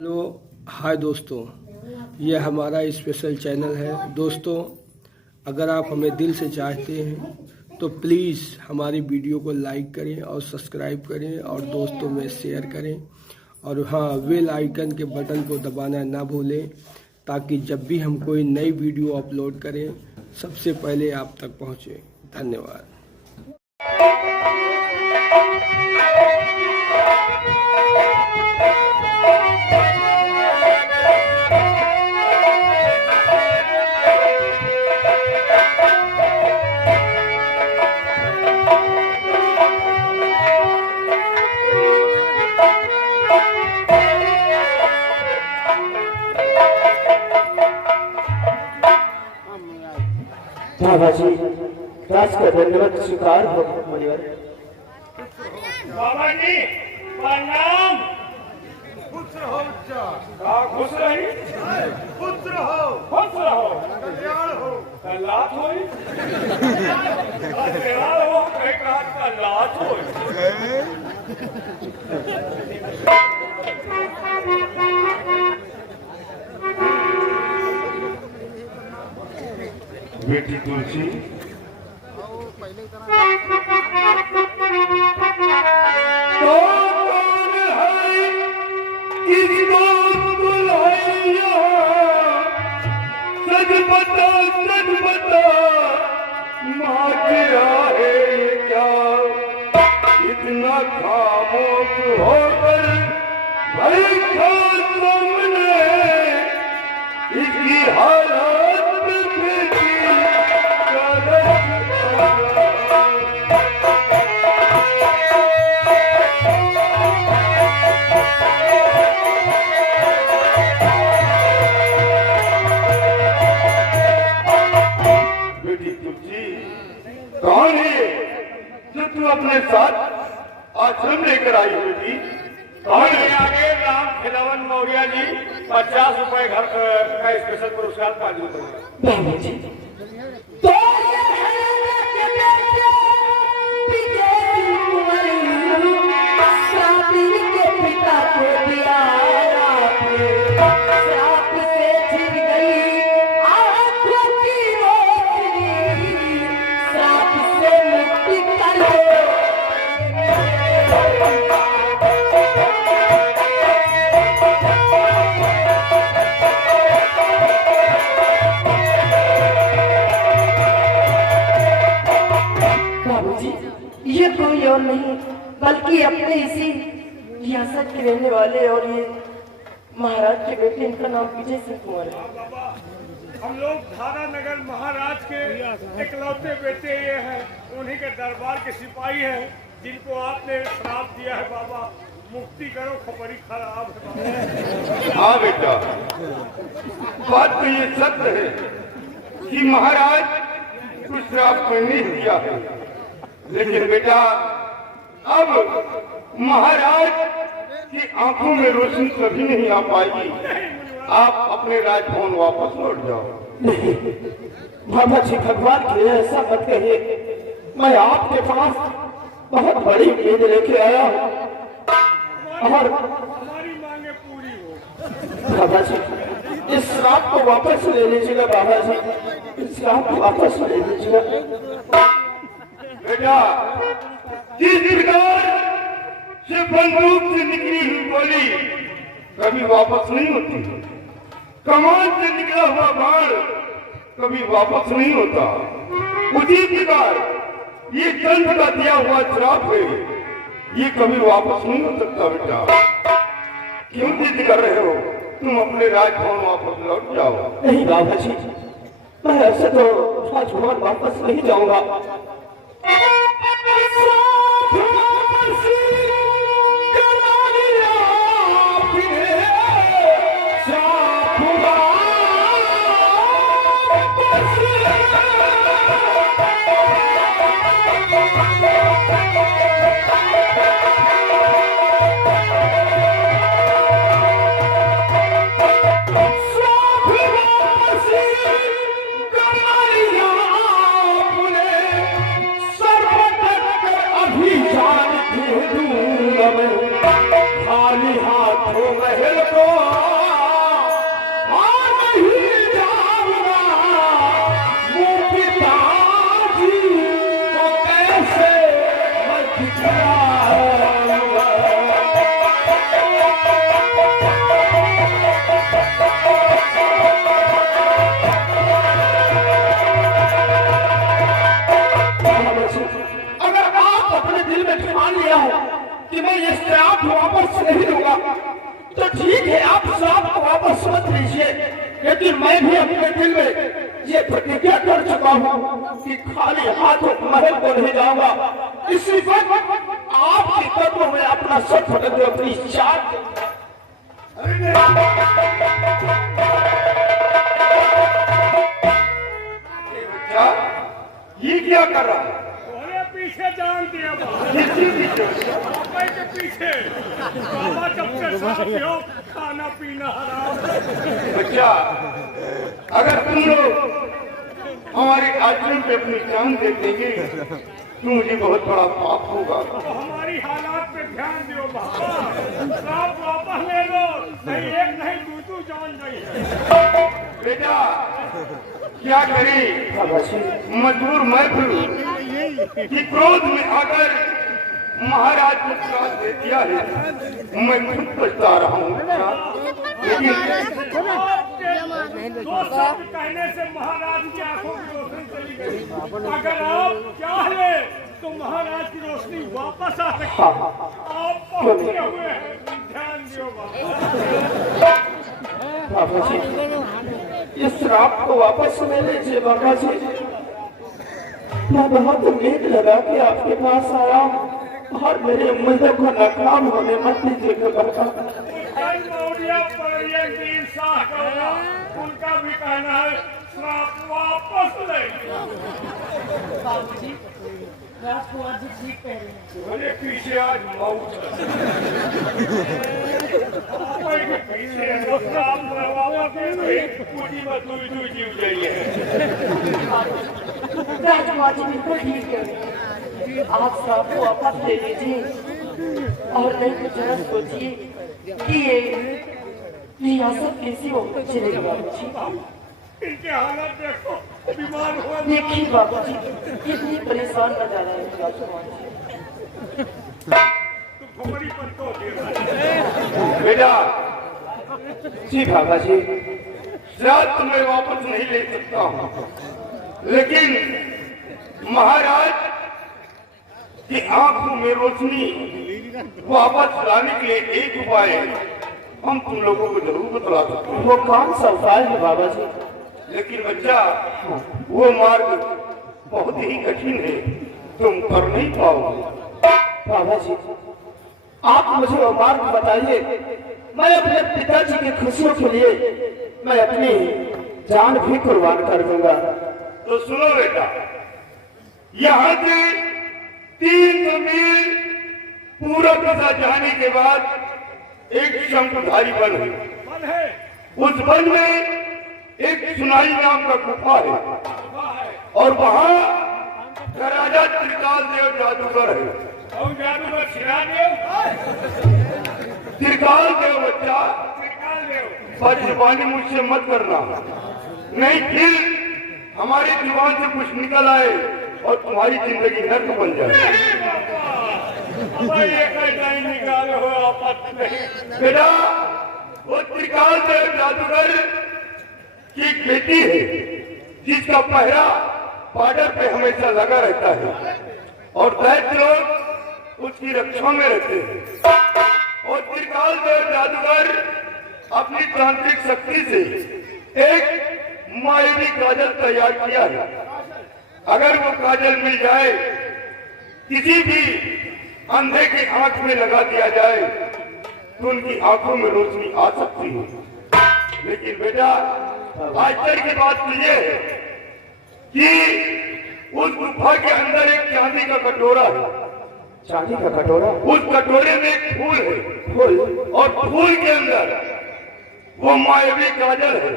Hello hi दोस्तों, यह हमारा स्पेशल चैनल है। दोस्तों, अगर आप हमें दिल से चाहते हैं तो प्लीज़ हमारी वीडियो को लाइक करें और सब्सक्राइब करें और दोस्तों में शेयर करें। और हाँ, बेल आइकन के बटन को दबाना ना भूलें ताकि जब भी हम कोई नई वीडियो अपलोड करें सबसे पहले आप तक पहुँचे। धन्यवाद। बाबा जी, दास का धन्यवाद स्वीकार हो। बाबा जी प्रणाम। खुश रहो खुश रही खुश रहो कल्याण हो कल्याण हो कल्याण हो कल्याण हो। बेटी तुलसी, सच बता माँ तेरा है ये क्या, इतना खामोश होकर बैठा सामने, इसकी हालत बेटी तुलसी कौन है जो तू अपने साथ आश्रम लेकर आई बेटी? कौन है? आगे राम खिलवन मौर्य जी 50 रुपए घर का स्पेशल पुरस्कार पाजी करेंगे। बाबा जी, तो ये है कि बेटे विजय कुंवर शादी के पिता को दिया श्राप से छिप गई आंखों की रोशनी, श्राप से मुक्ति कर लो। बाबूजी, ये कोई और नहीं बल्कि अपने इसी रियासत के रहने वाले और ये महाराज के बेटे, इनका नाम विजय सिंह कुंवर है। बाबा, हम लोग थाना नगर महाराज के इकलौते बेटे ये हैं, उन्हीं के दरबार के सिपाही हैं जिनको आपने श्राप दिया है। बाबा मुक्ति करो, खपरी खराब है। हाँ बेटा, बात तो ये सत्य है कि महाराज कुछ श्राप नहीं दिया है, लेकिन बेटा अब महाराज की आंखों में रोशनी कभी नहीं आ पाएगी। आप अपने राजभवन वापस लौट जाओ। नहीं बाबा जी, भगवान के लिए ऐसा मत कहिए। मैं आपके पास बहुत बड़ी उम्मीद लेके आया हूँ और हमारी मांगे पूरी हो। बाबा जी, इस श्राप को वापस ले लीजिएगा। बाबा जी, इस श्राप को वापस ले लीजिएगा। बेटा, जिस प्रकार से बंदूक से निकली हुई गोली कभी वापस नहीं होती, कमान से निकला हुआ बाण कभी वापस नहीं होता, उसी प्रकार ये चंद्र का दिया हुआ श्राप है, ये कभी वापस नहीं हो सकता। बेटा, क्यों जिद कर रहे हो? तुम अपने राजभवन वापस लौट जाओ। नहीं बाबा जी, मैं ऐसे तो राजभवन वापस नहीं जाऊंगा। लीजिए, लेकिन मैं भी अपने दिल में ये प्रतिज्ञा कर चुका हूँ कि खाली हाथों महल को नहीं जाऊंगा। इसी वक्त आपके कदमों में अपना सर फटक दे, अपनी जान ये क्या कर रहा है? पीछे जान दिया बाबा के पीछे। बाबा जब से साथ हो, खाना पीना हराम। बच्चा, अगर तुम लोग हमारे आश्रम पे अपनी जान दे देंगे तो मुझे बहुत बड़ा पाप होगा। तो हमारी हालात पे ध्यान दो बाबा, आप वापस ले लो, नहीं एक नहीं दो जान नहीं है। बेटा क्या करें, मजबूर मैं भी कि क्रोध में आकर महाराज को श्राप दे दिया है। मैं खुद पछता रहा हूँ, लेकिन दो शब्द कहने से महाराज की आंखों की रोशनी चली गई। अगर आप चाहे तो महाराज की रोशनी वापस आ सकती है। आप पहुंचे हुए हैं, ध्यान दो बाबा जी, इस श्राप को वापस ले लीजिए बाबा जी। मैं बहुत उम्मीद लगा कि आपके पास आया और मेरी उम्मीदों को नाकाम होने मत दीजिएगा बाबा। उनका भी कहना है श्राप वापस ले। बाबूजी, राजकुमार जी ठीक कह रहे हैं। बोले पीछे आज मौत राजकुमार जी बिल्कुल ठीक है, आप श्राप को वापस ले लीजिए और नहीं तो जरा सोचिए कि ये रियासत कैसी हो चलेगी बाबूजी। इनके हालत देखो, बीमार हुआ। देखिए बाबूजी, कितनी परेशान नजर आ रही है राजकुमार जी। तुम खबरी पर को दे बेटा जी बाबा जी, श्राप मैं वापस नहीं ले सकता हूँ, लेकिन महाराज की आंखों में रोशनी वापस लाने के लिए एक उपाय हम तुम लोगों को जरूर बतला सकते हैं। वो कौन सा उपाय है बाबा जी? लेकिन बच्चा, वो मार्ग बहुत ही कठिन है, तुम कर नहीं पाओगे। बाबा जी, आप मुझे वो मार्ग बताइए, मैं अपने पिताजी की खुशियों के लिए मैं अपनी जान भी कुर्बान कर दूंगा। तो सुनो बेटा, यहाँ से 300 मील पूरब दिशा जाने के बाद एक शंकुधारी वन है। उस वन में एक सुनाई नाम का गुफा है और वहाँ का राजा त्रिकाल देव जादूगर है। और जादूगर शिरादेव, त्रिकाल देव बच्चा, त्रिकाल देव, बदजुबानी मुझसे मत करना, नहीं फिर हमारी जुबान से कुछ निकल आए और तुम्हारी जिंदगी नर्क बन जाए। निकाल हो आपत्ति नहीं। बेटा, वो त्रिकाल देव जादूगर की एक बेटी है जिसका पहरा बॉर्डर पे हमेशा लगा रहता है और दैत्य लोग उसकी रक्षा में रहते हैं। और त्रिकाल देव जादूगर अपनी तांत्रिक शक्ति से एक मायावी काजल तैयार किया है। अगर वो काजल मिल जाए, किसी भी अंधे की आंख में लगा दिया जाए तो उनकी आंखों में रोशनी आ सकती है। लेकिन बेटा, आश्चर्य की बात तो ये है कि उस गुफा के अंदर एक चांदी का कटोरा है। चांदी का कटोरा? उस कटोरे में एक फूल है, फूल, और फूल के अंदर वो मायावी काजल है।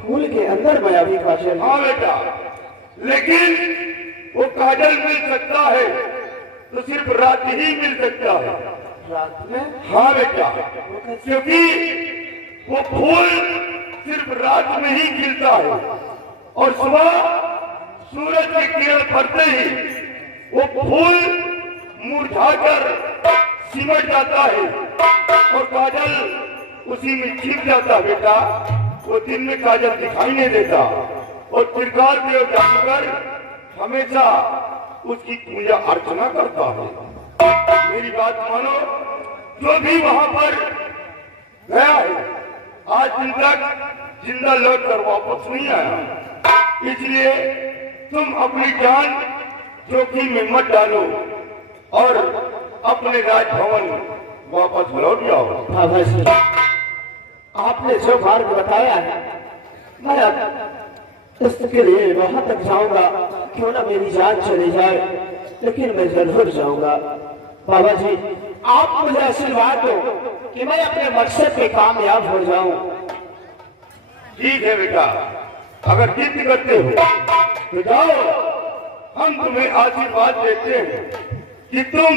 फूल के अंदर मायावी काजल? हाँ बेटा, लेकिन वो काजल मिल सकता है तो सिर्फ रात ही मिल सकता है। रात में? हाँ बेटा, क्योंकि वो फूल सिर्फ रात में ही खिलता है और सुबह सूरज की किरण पड़ते ही वो फूल मुरझाकर सिमट जाता है और काजल उसी में छिप जाता। बेटा, वो दिन में काजल दिखाई नहीं देता और त्रिकाल देव जादूगर हमेशा उसकी पूजा अर्चना करता है। मेरी बात मानो, जो भी वहां पर गया है आज दिन तक जिंदा लौट कर वापस नहीं आया। इसलिए तुम अपनी जान जोखिम में मत डालो और अपने राजभवन वापस लौट जाओ। बाबा जी, आपने जो मार्ग बताया है मैं अब इसके लिए वहां तक जाऊंगा, क्यों ना मेरी जान चली जाए, लेकिन मैं जरूर जाऊंगा। बाबा जी, आप मुझे आशीर्वाद दो कि मैं अपने मकसद पे कामयाब हो जाऊं। ठीक है बेटा, अगर जिद करते हो तो जाओ, हम तुम्हें आशीर्वाद देते हैं कि तुम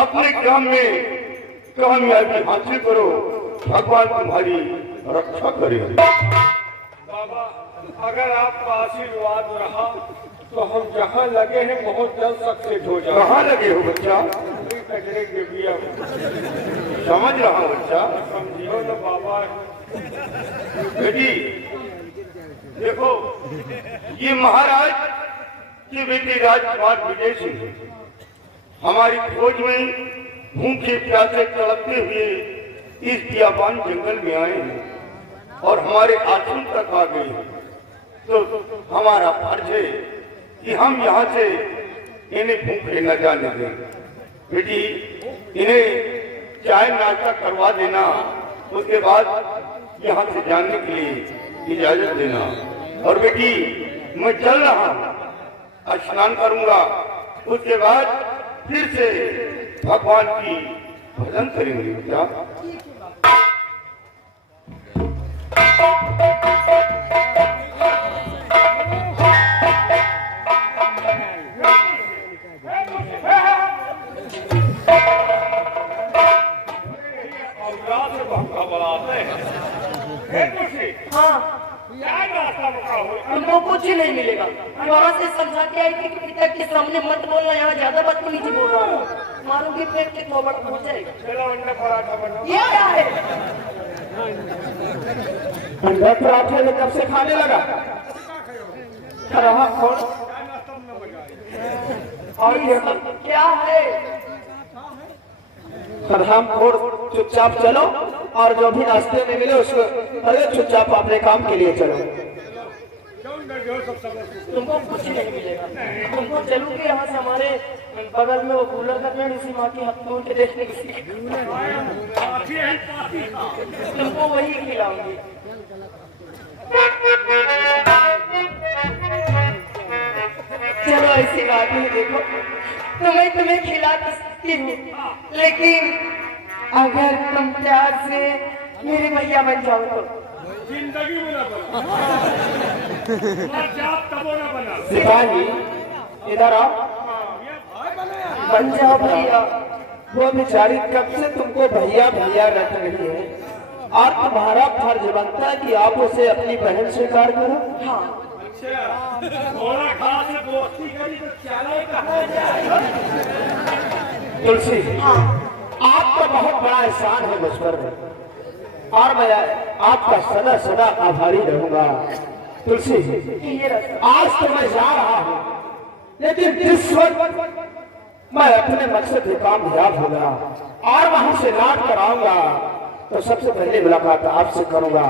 अपने काम में कामयाबी हासिल करो, भगवान तुम्हारी रक्षा करेंगे। बाबा, अगर आपका आशीर्वाद रहा तो हम जहाँ लगे हैं बहुत जल्द सक्सेस हो जाए। कहाँ लगे हो बच्चा? कचरे के बिया समझ रहा हूँ बच्चा। समझियो ना बाबा। बेटी देखो, ये महाराज की बेटी राजकुमार विजय सिंह हमारी खोज में भूखे प्यासे तड़पते हुए इस बियाबान जंगल में आए हैं और हमारे आश्रम तक आ गए हैं। तो हमारा फर्ज है कि हम यहाँ से इन्हें भूखे न जाने दें। बेटी, इन्हें चाय नाश्ता करवा देना, उसके बाद यहाँ से जाने के लिए इजाजत देना। और बेटी, मैं चल रहा हूँ, स्नान करूंगा, उसके बाद फिर से भगवान की भजन करेंगे बेटा। तुमको कुछ ही नहीं मिलेगा। वहाँ से समझा के आई थी कि पिता के सामने मत बोलना, यहाँ ज्यादा बदतमीजी बोल रहा हूँ, मारूंगी पेट के थोबड़ हो जाएगा। चलो अंडा पराठा बनाओ। ये क्या है? अंडा पराठे में कब से खाने लगा? रहा कौन? और ये क्या है? हराम खोर, चुपचाप चलो और जो भी रास्ते में मिले उसको अरे चुपचाप अपने काम के लिए चलो। तुमको कुछ नहीं मिलेगा। तुमको चलू के यहाँ से हमारे बगल में वो कूलर का पेड़, उसी माँ की हाथ के देखने की तुमको वही खिलाऊंगी। चलो ऐसी बात नहीं, देखो तुम्हें खिला तो सकती हूँ, लेकिन अगर तुम प्यार से मेरे भैया बन जाओ तो। जिंदगी में ना बना, मर जाओ तब ना बना। सिपाही इधर आओ, बन जाओ भैया। वो बेचारी कब से तुमको भैया भैया रट रही है और तुम्हारा फर्ज बनता है कि आप उसे अपनी बहन स्वीकार करो। हाँ, थोड़ा खास से दोस्ती करी तो चला कहाँ जाए। तुलसी, आपका बहुत बड़ा एहसान है मुझ पर और मैं आपका सदा सदा आभारी रहूंगा। तुलसी, आज तो मैं जा रहा हूँ, लेकिन जिस वक्त मैं अपने मकसद से कामयाब होगा और वहां से लौट कर आऊंगा तो सबसे पहले मुलाकात आपसे करूंगा।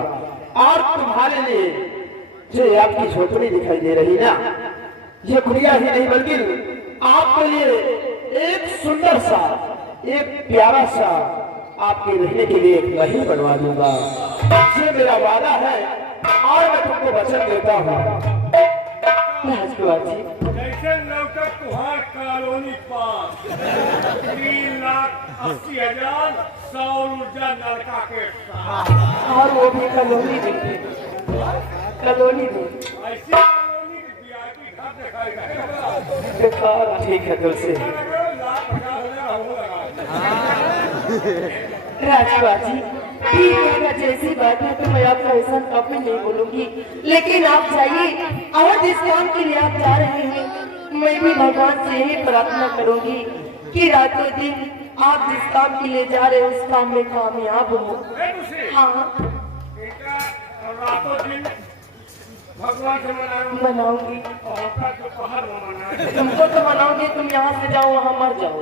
और तुम्हारे लिए जो आपकी झोपड़ी दिखाई दे रही ना, ये गुड़िया ही नहीं बल्कि आपके लिए एक सुंदर सा, एक प्यारा सा, आपके रहने के लिए एक महल बनवा दूंगा। ये मेरा वादा है और मैं तुमको वचन देता हूँ। राजकुमार जी, जैसे लौटक तुहार कॉलोनी पास 3,80,000 सौर ऊर्जा नलका के साथ, और वो भी कलोनी में, कलोनी में। ऐसी कॉलोनी की VIP घर दिखाई गए। देखा, ठीक है तुलसी। राजकुमार जी, ठीक है, अगर जैसी बात है तो मैं आपका एहसान कभी नहीं बोलूंगी, लेकिन आप जाइए और जिस काम के लिए आप जा रहे हैं मैं भी भगवान से यही प्रार्थना करूंगी कि रातों दिन आप जिस काम के लिए जा रहे हो उस काम में कामयाब हो। हाँ, रातों दिन भगवान से मनाऊंगी। और दोपहर में मना। तुमको तो मनाऊंगी, तुम यहाँ से जाओ वहाँ मर जाओ।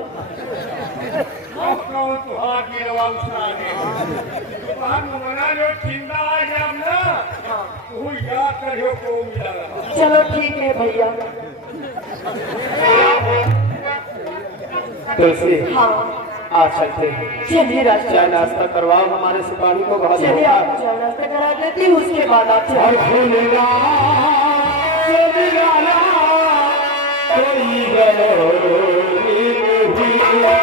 कौन तो हाथ गिरवा उसका बाहर मना लो चिंता आ गया ना तू याद करियो को मिला चलो ठीक है भैया। तुलसी हाँ आ सकते हैं। चलिए राजा, चाय नाश्ता करवाओ हमारे सिपाही को। बहुत चलिए आप चाय नाश्ता करा देती हूँ, उसके बाद आप और चलिए। भूलना निराला कोई गौरी नहीं, भूलना